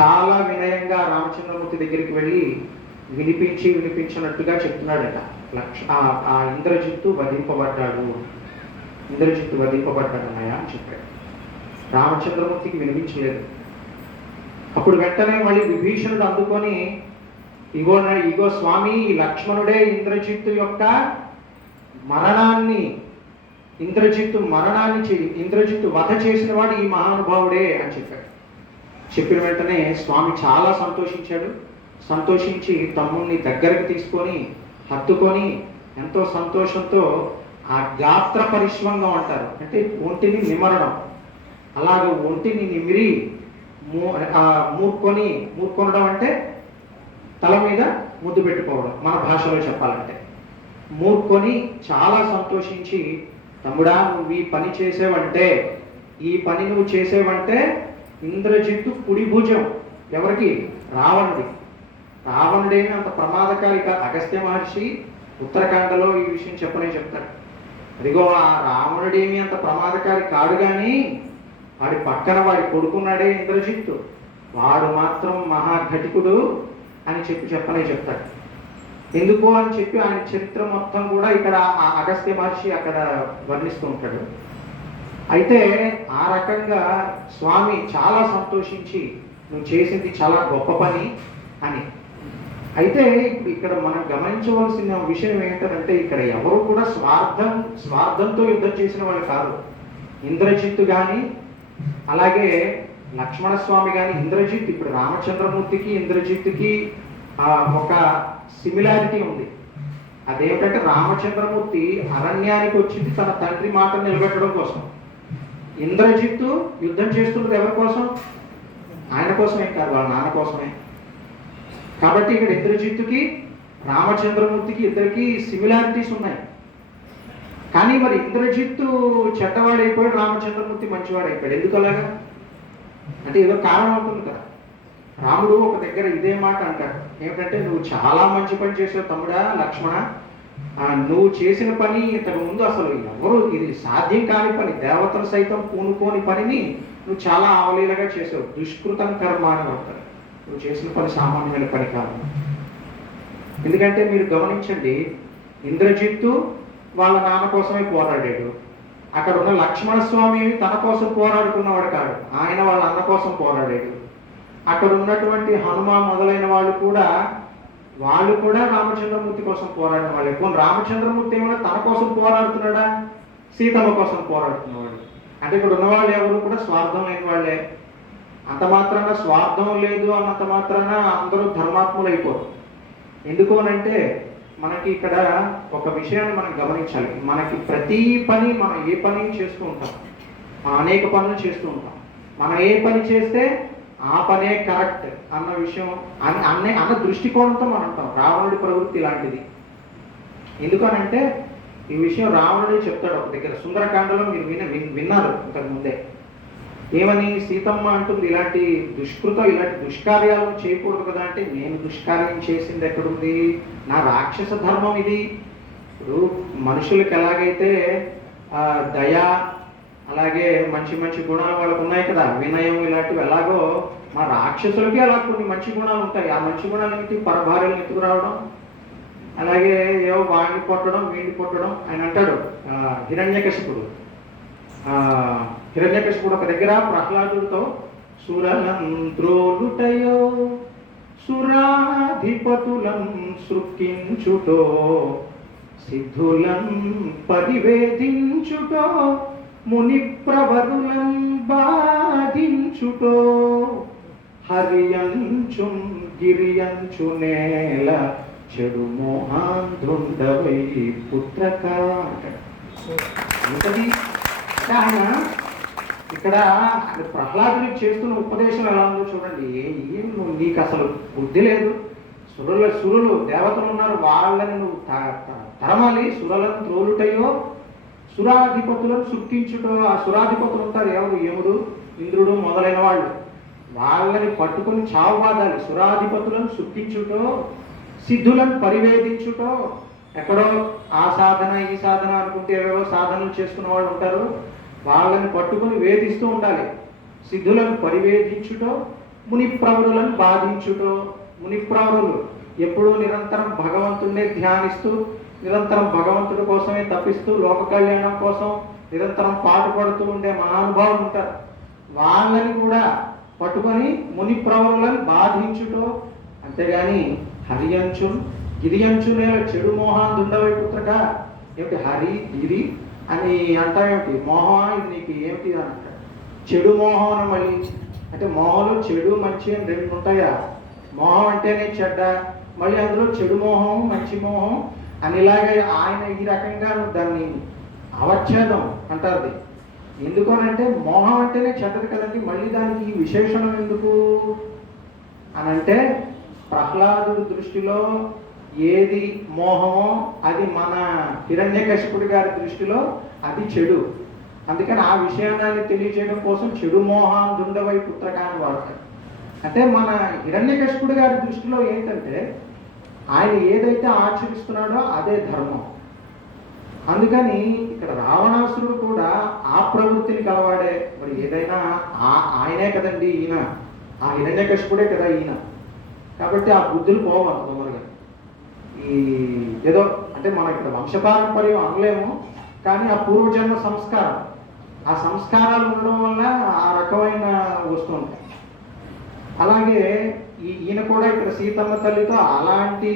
చాలా వినయంగా రామచంద్రమూర్తి దగ్గరికి వెళ్ళి వినిపించినట్టుగా చెప్తున్నాడట. ఆ ఇంద్రజిత్తు వధింపబడ్డాడు అన్నయ్య అని చెప్పాడు. రామచంద్రమూర్తికి వినిపించలేదు. అప్పుడు వెంటనే మళ్ళీ విభీషణుడు అందుకొని, ఇగో స్వామి, లక్ష్మణుడే ఇంద్రజిత్తు వధ చేసిన వాడు ఈ మహానుభావుడే అని చెప్పాడు. చెప్పిన వెంటనే స్వామి చాలా సంతోషించి తమ్ముణ్ణి దగ్గరకు తీసుకొని హత్తుకొని ఎంతో సంతోషంతో ఆ గాత్ర పరిష్వంగం అంటారు, అంటే ఒంటిని నిమరడం, అలాగే ఒంటిని నిమిరి మూర్కొనడం అంటే తల మీద ముద్దు పెట్టుకోవడం, మన భాషలో చెప్పాలంటే. మూర్కొని చాలా సంతోషించి, తమ్ముడా నువ్వు ఈ పని చేసేవంటే ఇంద్రజిత్తు కుడి భుజం ఎవరికి? రావణుడేమి అంత ప్రమాదకారి కాదు. అగస్త్య మహర్షి ఉత్తరాఖండలో ఈ విషయం చెప్తాడు. అదిగో ఆ రావణుడేమి అంత ప్రమాదకారి కాడు, కానీ వాడి పక్కన వాడి కొడుకున్నాడే ఇంద్రజిత్తు, వాడు మాత్రం మహాఘటికుడు అని చెప్తాడు. ఎందుకు అని చెప్పి ఆయన చరిత్ర మొత్తం కూడా ఇక్కడ అగస్త్య మహర్షి అక్కడ వర్ణిస్తూ ఉంటాడు. అయితే ఆ రకంగా స్వామి చాలా సంతోషించి, నువ్వు చేసింది చాలా గొప్ప పని అని. అయితే ఇప్పుడు ఇక్కడ మనం గమనించవలసిన విషయం ఏంటంటే, ఇక్కడ ఎవరు కూడా స్వార్థంతో యుద్ధం చేసిన వాళ్ళు కాదు. ఇంద్రజిత్తు కానీ అలాగే లక్ష్మణస్వామి కానీ, ఇప్పుడు రామచంద్రమూర్తికి ఇంద్రజిత్తుకి ఒక సిమిలారిటీ ఉంది. అదేమిటంటే, రామచంద్రమూర్తి అరణ్యానికి వచ్చింది తన తండ్రి మాటను నిలబెట్టడం కోసం. ఇంద్రజిత్తు యుద్ధం చేస్తున్నది ఎవరి కోసం? ఆయన కోసమే కాదు, వాళ్ళ నాన్న కోసమే. కాబట్టి ఇక్కడ ఇంద్రజిత్తుకి రామచంద్రమూర్తికి ఇద్దరికి సిమిలారిటీస్ ఉన్నాయి. కానీ మరి ఇంద్రజిత్తు చెడ్డవాడైపోయాడు, రామచంద్రమూర్తి మంచివాడైపోయాడు. ఎందుకు అలాగా అంటే ఏదో కారణం అవుతుంది కదా. రాముడు ఒక దగ్గర ఇదే మాట అంటాడు, ఏమిటంటే, నువ్వు చాలా మంచి పని చేసావు తమ్ముడా లక్ష్మణ, నువ్వు చేసిన పని ఇంతకు ముందు అసలు ఎవరు, ఇది సాధ్యం కాని పని, దేవతలు సైతం పూనుకోని పనిని నువ్వు చాలా అవలీలగా చేసావు. దుష్కృతం కర్మ అని అంటారు. నువ్వు చేసిన పని సామాన్యమైన పని కాదు. ఎందుకంటే మీరు గమనించండి, ఇంద్రజిత్తు వాళ్ళ నాన్న కోసమే పోరాడాడు. అక్కడ ఉన్న లక్ష్మణస్వామి తన కోసం పోరాడుకున్నవాడు కాదు, ఆయన వాళ్ళ అన్న కోసం పోరాడాడు. అక్కడ ఉన్నటువంటి హనుమ మొదలైన వాళ్ళు కూడా రామచంద్రమూర్తి కోసం పోరాడిన వాళ్ళు. ఎక్కువ రామచంద్రమూర్తి ఏమైనా తన కోసం పోరాడుతున్నాడా? సీతమ్మ కోసం పోరాడుతున్నవాడు. అంటే ఇక్కడ ఉన్నవాళ్ళు ఎవరు కూడా స్వార్థం లేని వాళ్ళే. అంత మాత్రాన స్వార్థం లేదు అన్నంత మాత్రాన అందరూ ధర్మాత్ములు అయిపోరు. ఎందుకు అనంటే, మనకి ఇక్కడ ఒక విషయాన్ని మనం గమనించాలి. మనకి ప్రతి పని, మనం ఏ పని చేస్తూ ఉంటాం, అనేక పనులు చేస్తూ ఉంటాం. మనం ఏ పని చేస్తే ఆ పనే కరెక్ట్ అన్న విషయం అన్న దృష్టికోణంతో మనం అంటాం. రావణుడి ప్రవృత్తి ఇలాంటిది. ఎందుకనంటే ఈ విషయం రావణుడే చెప్తాడు ఒక దగ్గర, సుందరకాండలో మీరు విన్నారు ఇంతకు ముందే. ఏమని? సీతమ్మ అంటుంది, ఇలాంటి దుష్కార్యాలను చేయకూడదు కదా అంటే, నేను దుష్కార్యం చేసింది ఎక్కడుంది? నా రాక్షస ధర్మం ఇది. ఇప్పుడు మనుషులకు ఎలాగైతే దయ, అలాగే మంచి మంచి గుణాలు వాళ్ళకు ఉన్నాయి కదా, వినయం ఇలాంటివి, ఎలాగో మా రాక్షసులకి అలా కొన్ని మంచి గుణాలు ఉంటాయి. ఆ మంచి గుణాలు ఏంటి? పరభార్యలను ఎత్తుకురావడం, అలాగే ఏవో వాడిని కొట్టడం, వీడిని కొట్టడం. ఆయన అంటాడు హిరణ్యకశిపుడు ఒక దగ్గర ప్రహ్లాదుడితో, సురలంత్రోలుటయో సురాధిపతులం సృక్కించుటో సిద్ధులం పరివేదించుటో ముని ప్రవరులం బాధించుటో హరియంచుం గిరియంచు నేల చెడు మోహాంధ్రుండవై పుత్రక అంటది. ఆయన ఇక్కడ ప్రహ్లాదునికి చేస్తున్న ఉపదేశం ఎలా ఉందో చూడండి. నీకు అసలు బుద్ధి లేదు. సురులు దేవతలు ఉన్నారు, వాళ్ళని నువ్వు తరమాలి. సురలను త్రోలుటయో సురాధిపతులను సుక్కించుటో. ఆ సురాధిపతులు ఉంటారు ఎవరు? యముడు, ఇంద్రుడు మొదలైన వాళ్ళు. వాళ్ళని పట్టుకొని చావుబాదాలి. సురాధిపతులను సుక్కించుటో సిద్ధులను పరివేదించుటో. ఎక్కడో ఆ సాధన ఈ సాధన అనుకుంటే ఏవేవో సాధనలు చేసుకున్న వాళ్ళు ఉంటారు, వాళ్ళని పట్టుకొని వేధిస్తూ ఉండాలి. సిద్ధులను పరివేదించుటో మునిప్రవరులను బాధించుటో. మునిప్రవరులు ఎప్పుడూ నిరంతరం భగవంతుడినే ధ్యానిస్తూ, నిరంతరం భగవంతుడి కోసమే తప్పిస్తూ, లోక కళ్యాణం కోసం నిరంతరం పాటుపడుతూ ఉండే మహానుభావులు ఉంటారు. వాళ్ళని కూడా పట్టుకొని మునిప్రవరులను బాధించుటో. అంతేగాని హరియంచు గిరియంచునే చెడు మోహాన్ దుండవై పుత్రక. ఏమిటి హరి గిరి అని అంటావేమిటి? మోహం ఇది నీకు ఏమిటి అని అంటాడు. చెడు మోహం అని మళ్ళీ అంటే మోహంలో చెడు మంచి అని రెండు ఉంటాయా? మోహం అంటేనే చెడ్డ, మళ్ళీ అందులో చెడు మోహం మంచి మోహం అని ఇలాగే ఆయన ఈ రకంగా దాన్ని అవచ్ఛేదం అంటారు. ఎందుకనంటే మోహం అంటేనే చెడ్డది కదండి, మళ్ళీ దానికి ఈ విశేషణం ఎందుకు అని అంటే ప్రహ్లాదుడి దృష్టిలో ఏది మోహమో అది మన హిరణ్యకశిపుడి గారి దృష్టిలో అది చెడు. అందుకని ఆ విషయాన్ని తెలియజేయడం కోసం చెడు మోహాన్ దుండవై పుత్రకాన్ని వాడతారు. అంటే మన హిరణ్యకశిపుడి గారి దృష్టిలో ఏంటంటే ఆయన ఏదైతే ఆచరిస్తున్నాడో అదే ధర్మం. అందుకని ఇక్కడ రావణాసురుడు కూడా ఆ ప్రవృత్తిని కలవాడే. మరి ఏదైనా ఆయనే కదండి ఈయన, ఆ హిరణ్యకశిపుడే కదా ఈయన. కాబట్టి ఆ బుద్ధులు పోవాలి తొందరగా. ఈ ఏదో అంటే మన ఇక్కడ వంశపారంపర్యం అనలేము, కానీ ఆ పూర్వజన్మ సంస్కారం, ఆ సంస్కారాలు ఉండడం వల్ల ఆ రకమైన వస్తూ ఉంటాయి. అలాగే ఈయన కూడా ఇక్కడ సీతమ్మ తల్లితో అలాంటి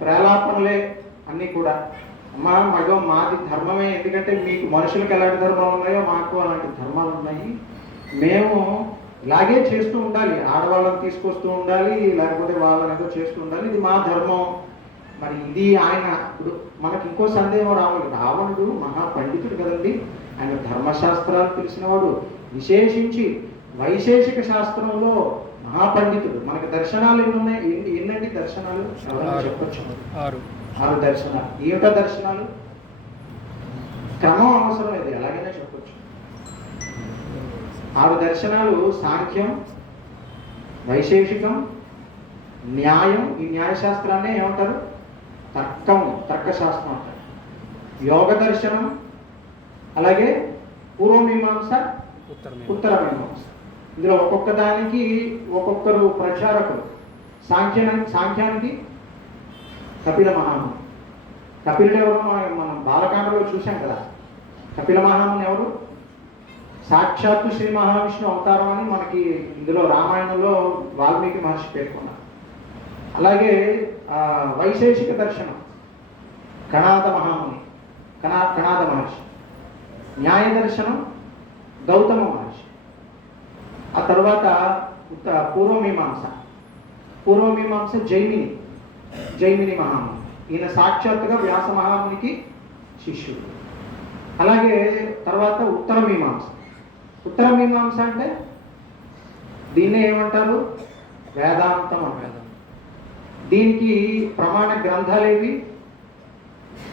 ప్రేలాపనలే అన్నీ కూడా. అమ్మ మగం మాది ధర్మమే, ఎందుకంటే మీకు మనుషులకు ఎలాంటి ధర్మాలు ఉన్నాయో మాకు అలాంటి ధర్మాలు ఉన్నాయి, మేము ఇలాగే చేస్తూ ఉండాలి, ఆడవాళ్ళని తీసుకొస్తూ ఉండాలి, లేకపోతే వాళ్ళని ఏదో చేస్తూ ఉండాలి, ఇది మా ధర్మం. మరి ఇది ఆయన ఇప్పుడు మనకి ఇంకో సందేహం రావాలి. రావణుడు మహాపండితుడు కదండి, ఆయన ధర్మశాస్త్రాలు తెలిసినవాడు, విశేషించి వైశేషిక శాస్త్రంలో మహాపండితుడు. మనకి దర్శనాలు ఎన్ని ఉన్నాయి? ఎన్నండి దర్శనాలు చెప్పచ్చు? 6 దర్శనాలు. ఏమిటో దర్శనాలు? క్రమం అవసరం లేదు, ఎలాగైనా చెప్పచ్చు. 6 దర్శనాలు: సాంఖ్యం, వైశేషికం, న్యాయం. ఈ న్యాయశాస్త్రాన్ని ఏమంటారు? తర్కం, తర్కశాస్త్రం అంటారు. యోగ దర్శనం, అలాగే పూర్వమీమాంస, ఉత్తరమీమాంస. ఇందులో ఒక్కొక్క దానికి ఒక్కొక్కరు ప్రచారకులు. సాంఖ్యానికి కపిల మహాముని. కపిలుడు ఎవరు? మనం బాలకాండలో చూసాం కదా. కపిల మహాముని ఎవరు? సాక్షాత్తు శ్రీ మహావిష్ణు అవతారం అని మనకి ఇందులో రామాయణంలో వాల్మీకి మహర్షి పేర్కొన్నారు. అలాగే వైశేషిక దర్శనం కణాద మహాముని, కణాద మహర్షి. న్యాయ దర్శనం గౌతమ మహర్షి. ఆ తర్వాత పూర్వమీమాంస. పూర్వమీమాంస జైమిని మహాముని. ఈయన సాక్షాత్తుగా వ్యాస మహామునికి శిష్యుడు. అలాగే తర్వాత ఉత్తరమీమాంస. ఉత్తరమీమాంస అంటే దీన్నే ఏమంటారు? వేదాంతం అంటారు. దీనికి ప్రమాణ గ్రంథాలేవి?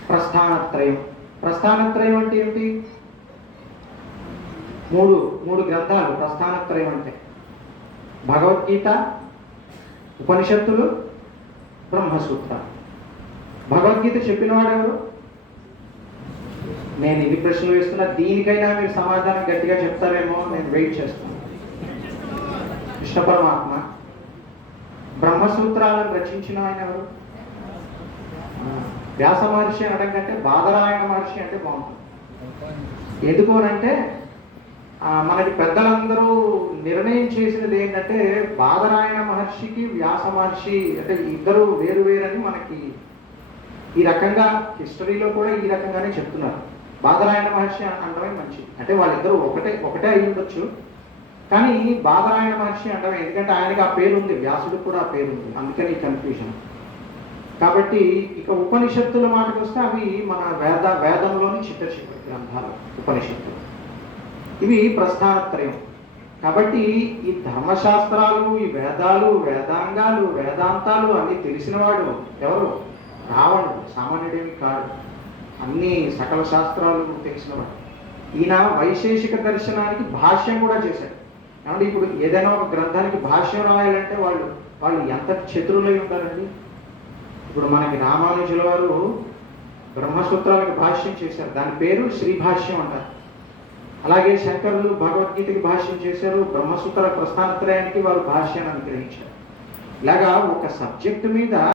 ప్రస్థానత్రయం. ప్రస్థానత్రయం అంటే ఏమిటి? మూడు గ్రంథాలు ప్రస్థానత్రయం అంటే: భగవద్గీత, ఉపనిషత్తులు, బ్రహ్మసూత్రాలు. భగవద్గీత చెప్పినవాడు ఎవరు? నేను ఇన్ని ప్రశ్నలు వేస్తున్నా, దీనికైనా మీరు సమాధానం గట్టిగా చెప్తారేమో నేను వెయిట్ చేస్తాను. కృష్ణ పరమాత్మ. బ్రహ్మసూత్రాలను రచించిన ఆయన ఎవరు? వ్యాస మహర్షి అనడం కంటే బాదరాయణ మహర్షి అంటే బాగుంటుంది. ఎందుకు అనంటే మనకి పెద్దలందరూ నిర్ణయం చేసినది ఏంటంటే బాదరాయణ మహర్షికి వ్యాస మహర్షి అంటే ఇద్దరు వేరు వేరని మనకి ఈ రకంగా హిస్టరీలో కూడా ఈ రకంగానే చెప్తున్నారు. బాదరాయణ మహర్షి అనడమే మంచిది. అంటే వాళ్ళిద్దరూ ఒకటే అయి ఉండొచ్చు, కానీ బాదరాయణ మహర్షి అంటమే, ఎందుకంటే ఆయనకి ఆ పేరు ఉంది, వ్యాసుడికి కూడా ఆ పేరు ఉంది, అందుకని కన్ఫ్యూజన్. కాబట్టి ఇక ఉపనిషత్తుల మాటకు వస్తే అవి మన వేదంలోని చిట్ట గ్రంథాలు ఉపనిషత్తులు. ఇవి ప్రస్థానత్రయం. కాబట్టి ఈ ధర్మశాస్త్రాలు, ఈ వేదాలు, వేదాంగాలు, వేదాంతాలు అన్నీ తెలిసినవాడు ఎవరు? రావణుడు. సామాన్యుడేమి కాదు, అన్ని సకల శాస్త్రాలు తెలిసినవాడు. ఈయన వైశేషిక దర్శనానికి భాష్యం కూడా చేశాడు. కాబట్టి ఇప్పుడు ఏదైనా ఒక గ్రంథానికి భాష్యం రాయాలంటే వాళ్ళు ఎంత చతురులై ఉంటారండి. ఇప్పుడు మనకి రామానుజుల వారు బ్రహ్మసూత్రాలకు భాష్యం చేశారు, దాని పేరు శ్రీభాష్యం అంటారు. అలాగే శంకరులు భగవద్గీతకి భాష్యం చేశారు, బ్రహ్మసూత్ర ప్రస్థానత్రయానికి వారు భాష్యాన్ని అనుగ్రహించారు. ఇలాగా ఒక సబ్జెక్టు మీద